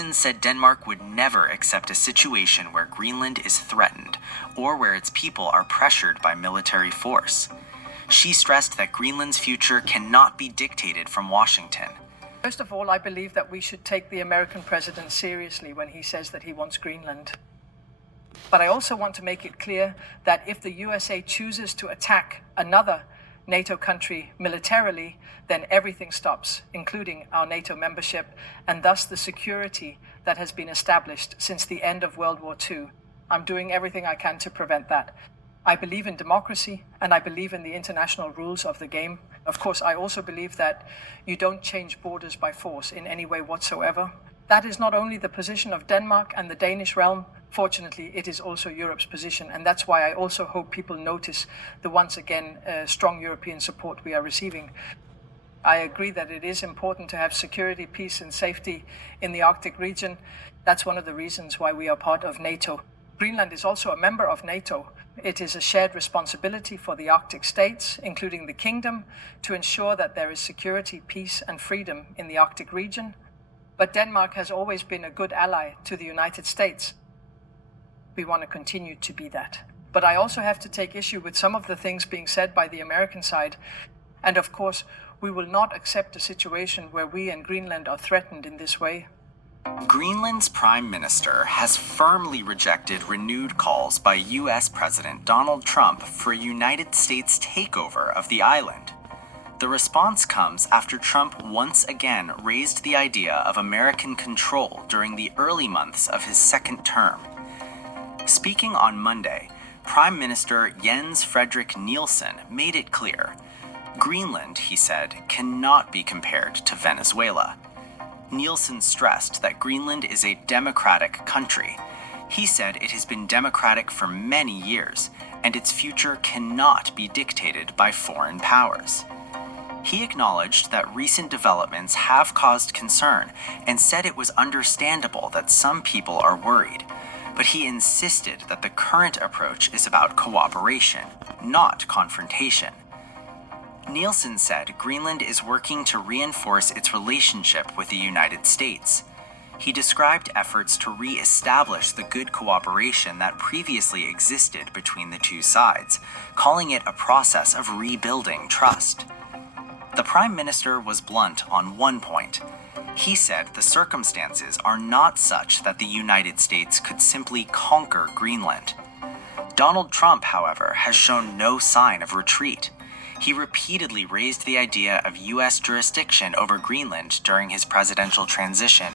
Nielsen said Denmark would never accept a situation where Greenland is threatened or where its people are pressured by military force. She stressed that Greenland's future cannot be dictated from Washington. First of all, I believe that we should take the American president seriously when he says that he wants Greenland. But I also want to make it clear that if the USA chooses to attack another NATO country militarily, then everything stops, including our NATO membership, and thus the security that has been established since the end of World War II. I'm doing everything I can to prevent that. I believe in democracy, and I believe in the international rules of the game. Of course, I also believe that you don't change borders by force in any way whatsoever. That is not only the position of Denmark and the Danish realm. Fortunately, it is also Europe's position, and that's why I also hope people notice the once again strong European support we are receiving. I agree that it is important to have security, peace and safety in the Arctic region. That's one of the reasons why we are part of NATO. Greenland is also a member of NATO. It is a shared responsibility for the Arctic states, including the Kingdom, to ensure that there is security, peace and freedom in the Arctic region. But Denmark has always been a good ally to the United States. We want to continue to be that. But I also have to take issue with some of the things being said by the American side. And of course, we will not accept a situation where we and Greenland are threatened in this way. Greenland's Prime Minister has firmly rejected renewed calls by U.S. President Donald Trump for a United States takeover of the island. The response comes after Trump once again raised the idea of American control during the early months of his second term. Speaking on Monday, Prime Minister Jens Frederik Nielsen made it clear. Greenland, he said, cannot be compared to Venezuela. Nielsen stressed that Greenland is a democratic country. He said it has been democratic for many years, and its future cannot be dictated by foreign powers. He acknowledged that recent developments have caused concern and said it was understandable that some people are worried. But he insisted that the current approach is about cooperation, not confrontation. Nielsen said Greenland is working to reinforce its relationship with the United States. He described efforts to re-establish the good cooperation that previously existed between the two sides, calling it a process of rebuilding trust. The Prime Minister was blunt on one point. He said the circumstances are not such that the United States could simply conquer Greenland. Donald Trump, however, has shown no sign of retreat. He repeatedly raised the idea of U.S. jurisdiction over Greenland during his presidential transition.